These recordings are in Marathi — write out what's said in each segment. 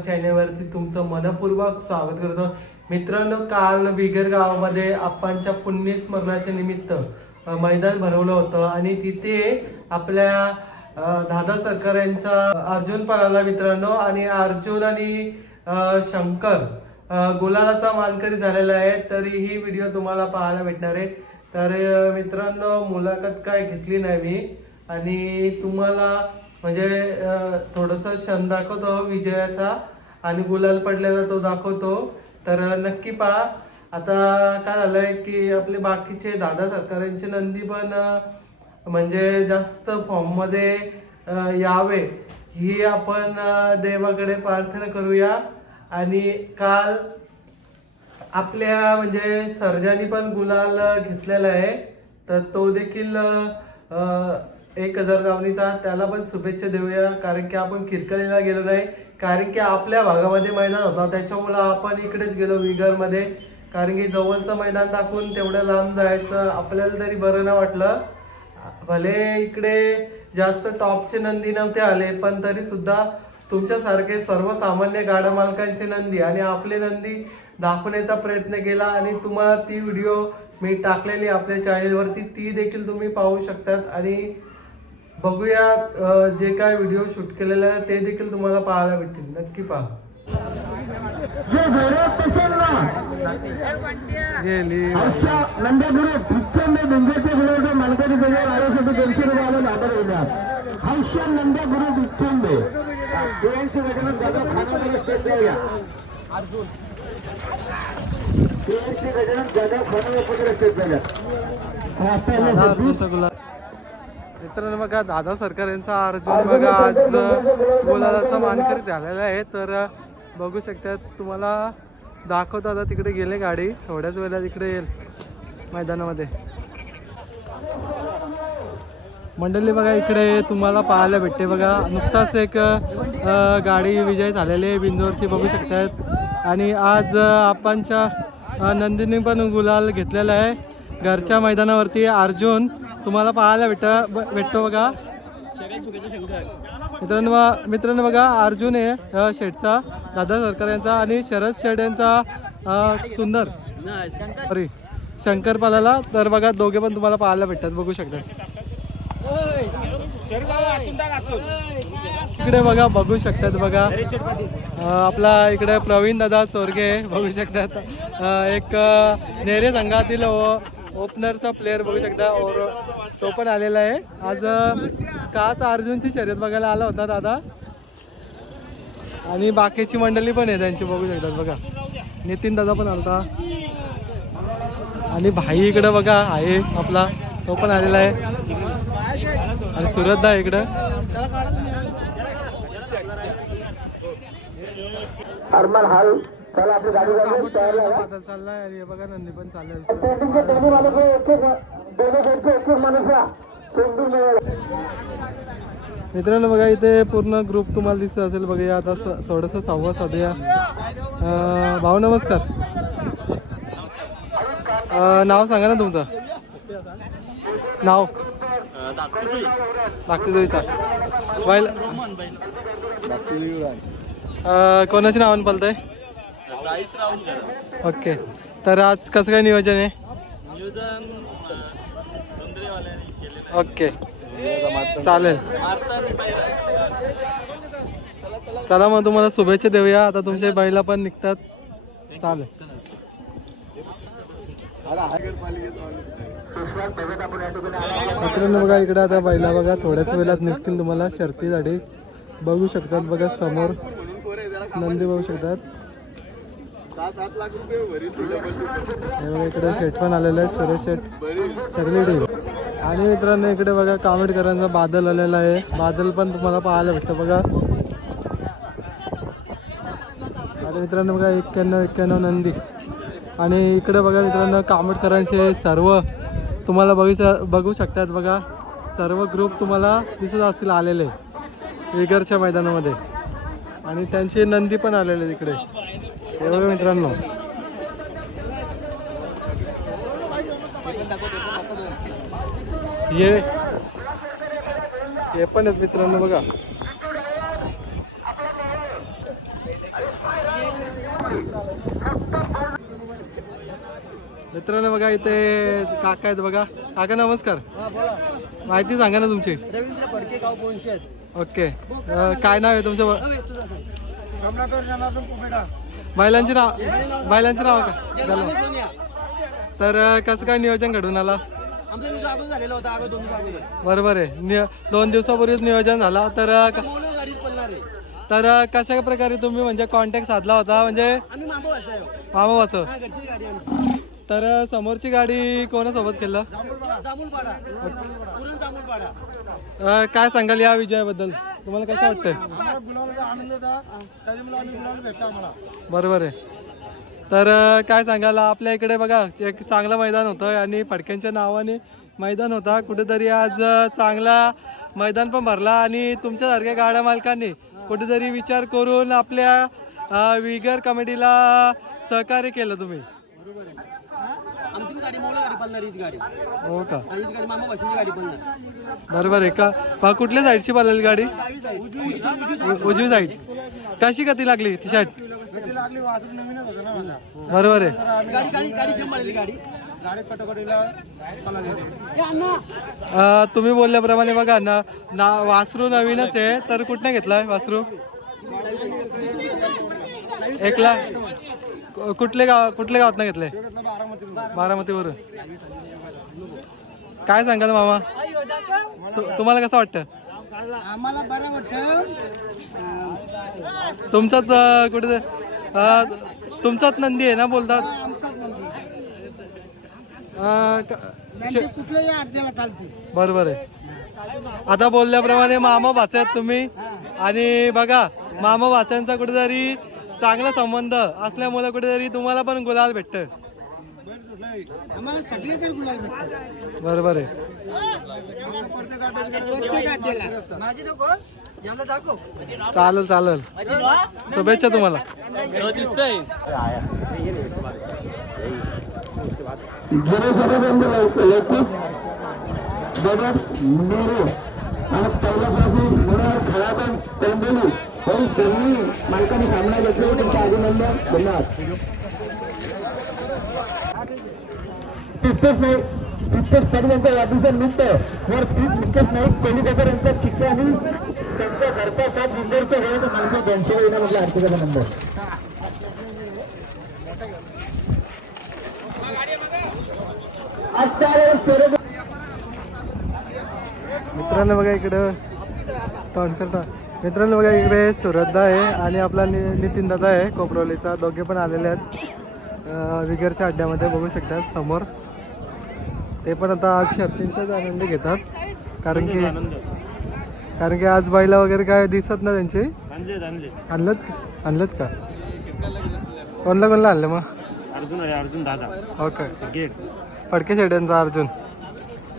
चॅनेलवरती तुमचं मनपूर्वक स्वागत करतो मित्रांनो। काल विगर गावामध्ये आप्पांच्या पुण्यस्मरणाच्या निमित्त मैदान भरवलं होतं आणि तिथे आपल्या दादा सरकार यांचा अर्जुन पळाला मित्रांनो। आणि अर्जुन आणि शंकर गुलालाचा मानकरी झालेला आहे। तर ही व्हिडिओ तुम्हाला पाहायला भेटणार आहे। तर मित्रांनो मुलाखत काय घेतली नाही मी आणि तुम्हाला म्हणजे थोडंसं क्षण दाखवतो विजयाचा आणि गुलाल पडलेला तो दाखवतो। तर नक्की पहा। आता काय झालंय की आपले बाकीचे दादा सरकारांचे नंदी पण म्हणजे जास्त फॉर्ममध्ये यावे ही आपण देवाकडे प्रार्थना करूया। आणि काल आपल्या म्हणजे सर्जानी पण गुलाल घेतलेला आहे, तर तो देखील 1000 धावणीचा त्याला पण शुभेच्छा देऊया। कारण की आपण किरकलीला गेलो नाही, कारण की आपल्या भागामध्ये मैदान होता त्याच्यामुळं आपण इकडेच गेलो विगरमध्ये। कारण की जवळचं मैदान टाकून तेवढ्या लांब जायचं आपल्याला तरी बरं नाही वाटलं। भले इकडे जास्त टॉपचे नंदी नव्हते आले, पण तरी सुद्धा तुमच्यासारखे सर्वसामान्य गाडा मालकांचे नंदी आणि आपले नंदी दाखवण्याचा प्रयत्न केला। आणि तुम्हाला ती व्हिडिओ मी टाकलेली आपल्या चॅनेलवरती, ती देखील तुम्ही पाहू शकतात। आणि बघूया जे काय व्हिडिओ शूट केलेला आहे ते देखील तुम्हाला पाहायला भेटतील, नक्की पहा। मित्रांनो बघा दादा सरकार यांचा अर्जुन बघा आज गुलालाचा मानकरी झालेला आहे। तर बघू शकतात, तुम्हाला दाखवतो आता। तिकडे गेले गाडी, थोड्याच वेळेला तिकडे येईल मैदानामध्ये मंडळी। बघा इकडे तुम्हाला पाहायला भेटते बघा, नुकताच एक गाडी विजय झालेली आहे बिंदोरची, बघू शकतात। आणि आज आपांच्या नंदिनी पण गुलाल घेतलेला आहे घरच्या मैदानावरती। अर्जुन तुम्हाला पाहायला भेटतो बघा मित्रांनो बघा अर्जुन आहे शेठचा, दादा सरकार यांचा आणि शरद शेठ यांचा सुंदर सॉरी शंकर पालाला। तर बघा दोघे पण तुम्हाला पाहायला भेटतात, बघू शकता। इकडे बघा बघू शकतात बघा आपला इकडे प्रवीण दादा चोरगे बघू शकतात, एक नेरे संघातील ओपनरचा प्लेअर बघू शकता। और तो पण आलेला आहे आज। काच अर्जुनची शर्यत बघायला आला होता दादा, आणि बाकीची मंडळी पण आहे त्यांची बघू शकतात बघा। नितीन दादा पण आलता आणि भाई इकडे बघा आहे आपला, तो पण आलेला आहे। आणि सुरत दा इकडं चाललाय आणि बघा नंदी पण चाललाय। मित्रांनो बघा इथे पूर्ण ग्रुप तुम्हाला दिसत असेल बघा। आता थोडंसं संवाद साधूया। भाऊ नमस्कार, नाव सांगा ना तुमचं नाव? धाकटी जोईचा बैल कोणाच्या नावाने पलतंय? ओके, तर आज कसं काय नियोजन आहे? ओके चालेल, चला मग तुम्हाला शुभेच्छा देऊया। आता तुमच्या बैला पण निघतात, चालेल। मित्रांनो बघा इकडे आता बैला बघा थोड्याच वेळात निघतील तुम्हाला शर्तीसाठी, बघू शकतात बघा समोर नंदी बघू शकतात। इकडे शेठ पण आलेला आहे, सुरेश शेठ सगळी टीम। आणि मित्रांनो इकडे बघा कामेडकरांचा बादल आलेला आहे, बादल पण तुम्हाला पाहायला भेटतं बघा। आता मित्रांनो बघा 91 नंदी। आणि इकडे बघा मित्रांनो कामेडकरांचे सर्व तुम्हाला बघू शकतात बघा, सर्व ग्रुप तुम्हाला दिसत असतील आलेले विगरच्या मैदानामध्ये। आणि त्यांचे नंदी पण आलेले तिकडे हे बघा मित्रांनो। हे पण आहेत मित्रांनो बघा। मित्रांनो बघा इथे काका आहेत बघा. काका नमस्कार. माहिती सांगा ना तुमची. रवींद्र फडके, गाव बोनशेत. ओके. काय नाव आहे तुमचं? कमलाकर जनार्दन कुबेडा. बैलांची नाव का झालं. तर कसं काय नियोजन घडून आला? आमचा दिवस अगोदर झालेला होता, अगोदर 2 दिवस अगोदर. बरोबर आहे. 2 दिवसापूर्वीच नियोजन झाला. तर गाडीत पडणार आहे. तर कशा प्रकारे तुम्ही म्हणजे कॉन्टॅक्ट साधला होता? म्हणजे आम्ही मामा वाचायो. मामा वाच. हा, घरची गाडी आमची. तर समोरची गाडी कोणासोबत केलं? जामुलपाडा. पुरण जामुलपाडा. काय सांगाल या विजयाबद्दल? तुम्हाला कसं वाटतंय? आम्हाला गुलाबाचा आनंद होता, त्याच्यामुळे आम्ही गुलाब भेटला आम्हाला. बरोबर आहे. तर काय सांगाल आपल्या इकडे बघा एक चांगलं मैदान होतं आणि फडक्यांच्या नावाने मैदान होता. कुठेतरी आज चांगला मैदान पण भरला आणि तुमच्यासारख्या गाड्या मालकांनी कुठेतरी विचार करून आपल्या विगर कमिटीला सहकार्य केलं तुम्ही. बरोबर आहे. आमची गाडी मोल गाडी पळणार, हीच गाडी. हो का? हीच गाडी मामा वाशिंची गाडी पळणार. बरोबर आहे का? कुठल्या साईडची पाहिलेली गाडी? उजवी साईड. कशी गती लागली ती शर्ट? गती लागली, वासरू नवीनच होता ना माझा. बरोबर आहे. गाडी सांभाळली गाडी कटोकटीला पळालेली. तुम्ही बोलल्याप्रमाणे बघा ना वासरू नवीनच आहे. तर कुठनं घेतलाय वासरू? एकला. कुठल्या गावातनं घेतलंय? बारामतीवरून. काय सांगाल मामा? तुम्हाला कसं वाटतं? आम्हाला बरं वाटतं. तुमचाच कुठे तुमचाच नंदी आहे ना बोलतात? कुठल्याही आज्ञाला चालते. बरोबर आहे. आता बोलल्याप्रमाणे मामा भाचा आहेत तुम्ही आणि बघा मामा भाच्यांचा कुठेतरी चांगला संबंध असल्यामुळे कुठेतरी तुम्हाला पण गुलाल भेटतं. आम्हाला सगळीकडे गुलाल भेटतो. बरोबर आहे. माझी नको याला दाखव. चालेल. शुभेच्छा तुम्हाला. मालकाने सामना घेतला. तुमचा अभिनंदन. धन्यवाद. तिथेच नाही तिथेच पर्यंत वाढीचा मित्र वर तिथेच नाही कोणीकडे यांचा चिक्का आणि त्यांच्या घरचा साथ इंदोरच्या वेळेत माणसं 200 वेळा म्हटलं आर्थिकाचा नंबर. मित्रांनो बघा इकडं मित्रांनो बघा इकडे सुरतदा आहे आणि आपला नितीन दादा आहे कोपरवलीचा. दोघे पण आलेले आहेत विगरच्या अड्ड्यामध्ये. बघू शकतात समोर. ते पण आता आज शर्तींचाच आनंद घेतात कारण की आज बैला वगैरे काय दिसत ना त्यांचे. आणलत का? कोणला आणलं मग? अर्जुन दादा. ओके. फडके शेड्यांचा अर्जुन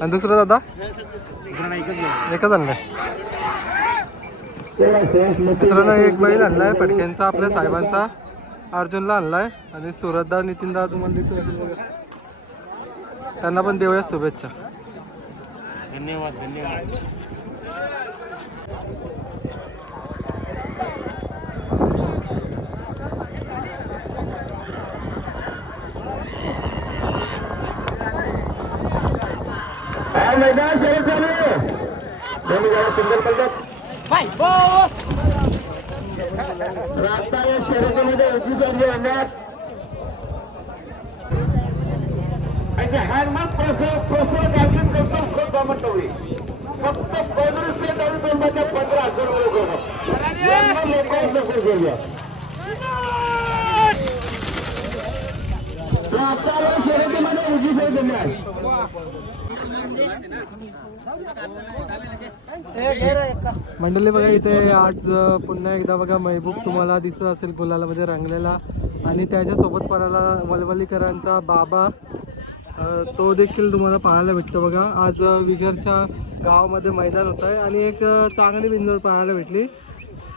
आणि दुसरा दादा एकच आणलाय. मित्रांनो एक बैल आणलाय फडक्यांचा आपल्या साहेबांचा अर्जुनला आणलाय आणि सुरतदा नितीनदा तुम्हाला दिसत असेल बघा. त्यांना पण देऊया शुभेच्छा. धन्यवाद. मैदान शर्यत झाले. दोन्ही गाड्या सिंगल पलटत. रास्ता या शर्यतीमध्ये उजवी साईडला येणार आणि हार मग प्रसव गाडीत करतो खूप दामट होईल. फक्त 1500 तरुणांच्या 15,000 लोक घेऊया. शर्यतीमध्ये उजवी साईड येणार. मंडळी बघा इथे आज पुन्हा एकदा बघा महबूब तुम्हाला दिसत असेल गुलालामध्ये रंगलेला आणि त्याच्यासोबत पराला वलवलीकरांचा बाबा तो देखील तुम्हाला पाहायला भेटतो बघा. आज विगरच्या गावामध्ये मैदान होत आहे आणि एक चांगली बिंदू पाहायला भेटली.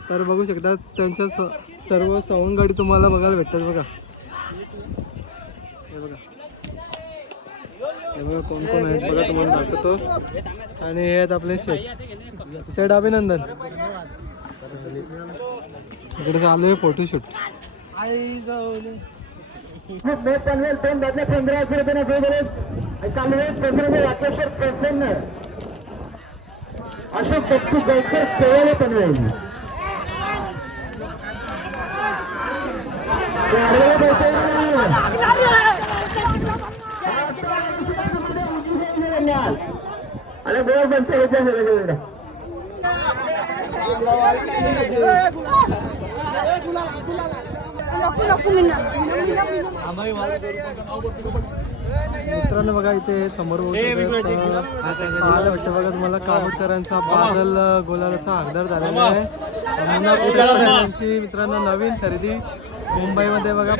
तर बघू शकता त्यांच्या सर्व सवंगडी तुम्हाला बघायला भेटतात बघा. हे बघा कोण कोण आहेत बघा तुम्हाला दाखवतो. आणि हे आहेत आपले शेठ अभिनंदन. इकडे चालू आहे फोटोशूट. पनवेल 2 बदल्या 1500 रुपये दिले चालू आहे. प्रसन्न राकेश्वर प्रसन्न अशोक पप्पू गायकर केवळ पनवेल आणि गोळ बनते मित्रांनो बघा इथे समोर पाहायला वाटतं बघा तुम्हाला कामतकरांचा बादल गोलाचा हकदार झालेला आहे. मुन्ना कुटेकर यांची मित्रांनो नवीन खरेदी मुंबईमध्ये बघा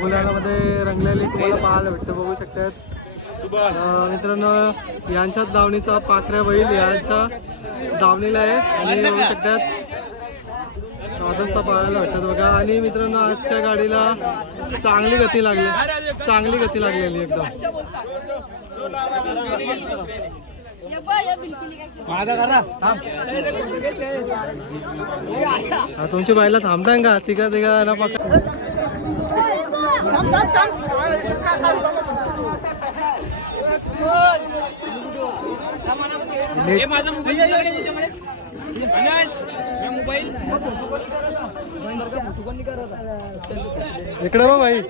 गुलालामध्ये रंगलेली तुम्हाला पाहायला भेटतं बघू शकतात. मित्रांनो यांच्याच दावणीचा पाखऱ्या बैल यांच्या दावणीला आहे आणि बघू शकतात स्वादस्ता पाहायला भेटतात बघा. आणि मित्रांनो आजच्या गाडीला चांगली गती लागलेली एकदम. तुमची बाईला थांबताय का तिघा ना इकडे बघ भाई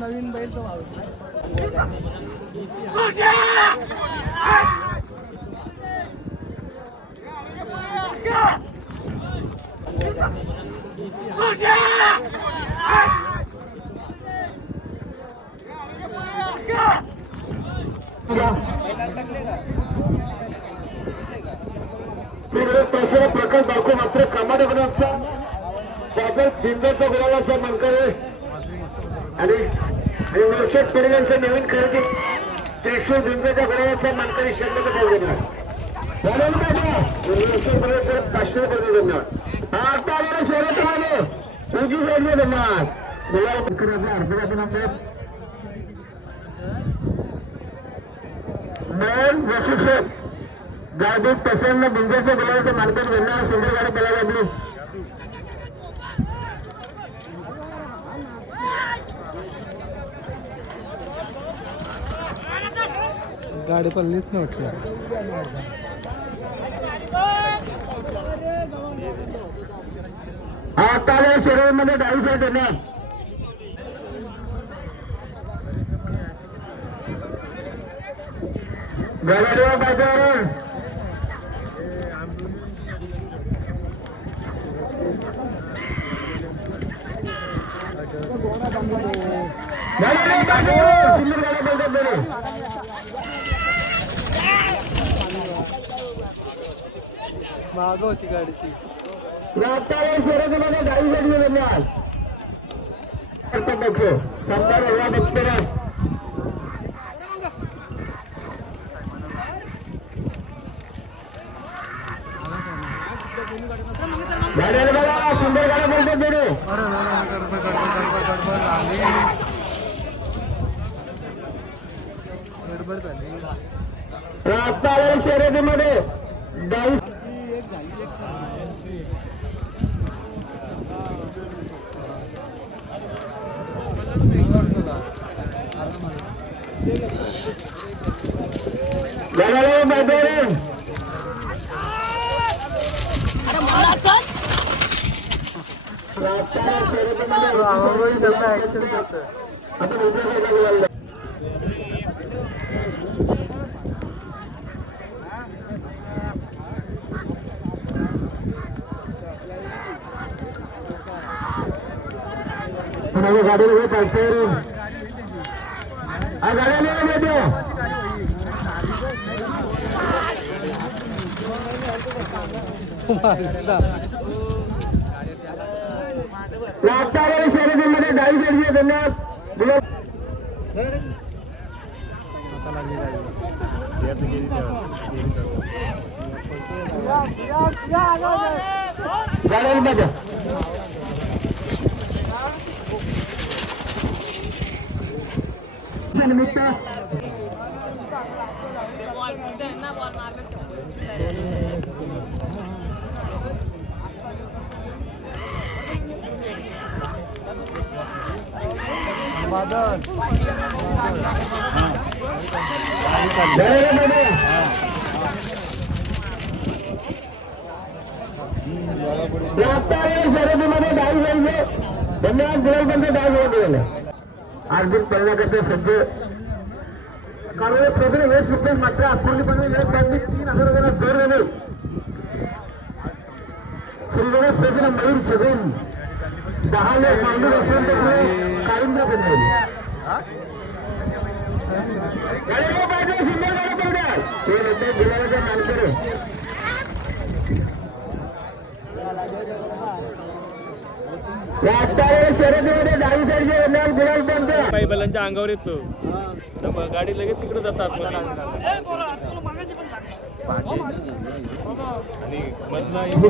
नवीन बैल तो प्रकल्प दाखवून मात्र कामाडकरांचा बादल बिंदूचा गुलाबाचा मनकरे आणि नवशेठ पेरेंचा नवीन खरेदी त्रिशूळ बिंदूच्या गुलाबाचा मनकरी शंभर रुपये देणार. 500 रुपये देणार. आता शहरामध्ये उजी जोडले देणार मला आपल्या अर्धरातून आपल्या मन वशिष्ठ गाडी प्रसन्न बिंदूच्या गुलाबाचा मार्केट घेणार सुंदर गाडी पळायला लागली. गाडी पण लीच नव्हती. आता शरीरामध्ये डावी साईड येणार गाड्या बाजारून सुंदर गाड्या बोलतात बरे मागं होती गाडीची. नाताळा शहरामध्ये डावी साईड येणार गाड्याला बघा सुंदर गाड्या बोलतात बरे गडबड झाली. नाताळा शहरामध्ये डावी गाड्याला मैदान गाडीला पाहिजे गाड्या देतो नागपूर शहरामध्ये डावी साईड धन्यवाद. गाड्यांमध्ये निमित्त शर्यतीमध्ये डाव घ्यायचे धन्यवाद गुलालबंद डाव घेऊन दिलेला अर्जुन पळण्याकरता सज्ज कालवे प्रोग्रेस यश रुपये मात्र पूर्णपणे यश बांधली 3,000 रुपयाला दर दिले श्रीगणेश पेशना मयूर छगन 10 ने पावली यशवंत पुढे काळिंद्र पेंडे गाड्या पाहिजे सुंदर गाड्या पाहिजे हे नेते गुलाबाच्या मानकरे शर्यतीमध्ये डावी साईडचे गुलाल पंत काही बैलांच्या अंगावर येतो गाडी लगेच तिकडे जातात आणि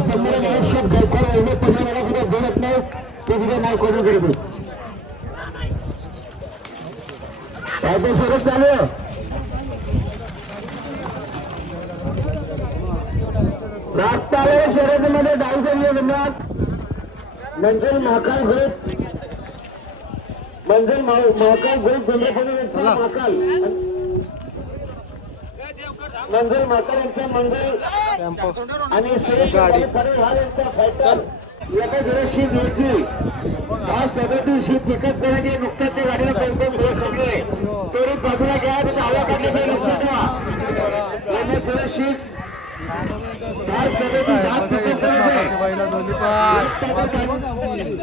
संमेलन आयुष्यात गायकवाड एवढे पंधरा सुद्धा बोलत नाही ते सुद्धा नाव करून करतो कायदे शर्यत चालू आहे रास्तावर शर्यतीमध्ये डावी साईडचे गंगात मंजिल महाकाल घोष महाकाल घोष चंद्रपूर यांचा महाकाल मंगल महाकाल यांचा मंगल आणि सुरेश परिवार यांचा फायटर एका घराशी घ्यायची आज सगळी शी पिकअप करायची नुकताच त्या गाडीला कोणकोण घर खपले तरी बाजूला घ्या हवा काढण्याचे लक्षात ठेवा यांना घराशी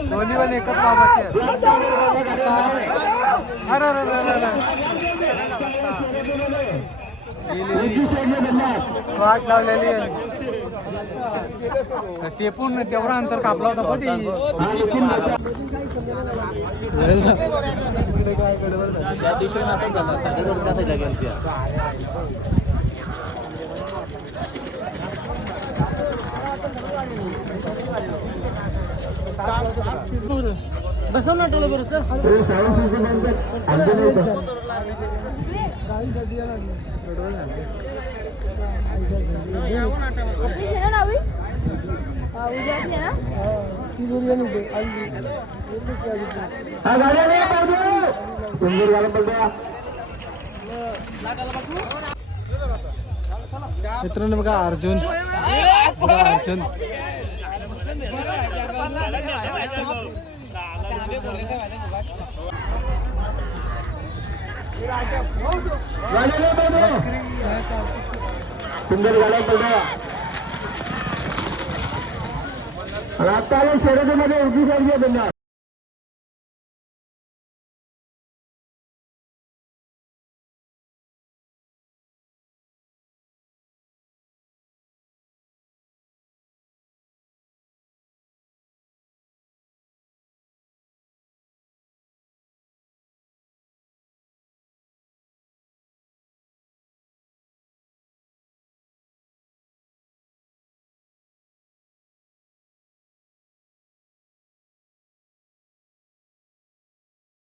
दोन्ही पण एकच बाबाचे वाट लावलेली आहे टेपून तेवढा अंतर कापला होता कधी त्या दिवशी असं झालं सगळ्याकडे त्या साईडला गेल्या बसव ना टोला बरं चल मित्रांनो बघा अर्जुन अर्जुन सुंदर गाड्या पडल्या आता शर्यतीमध्ये उभी झाली आहे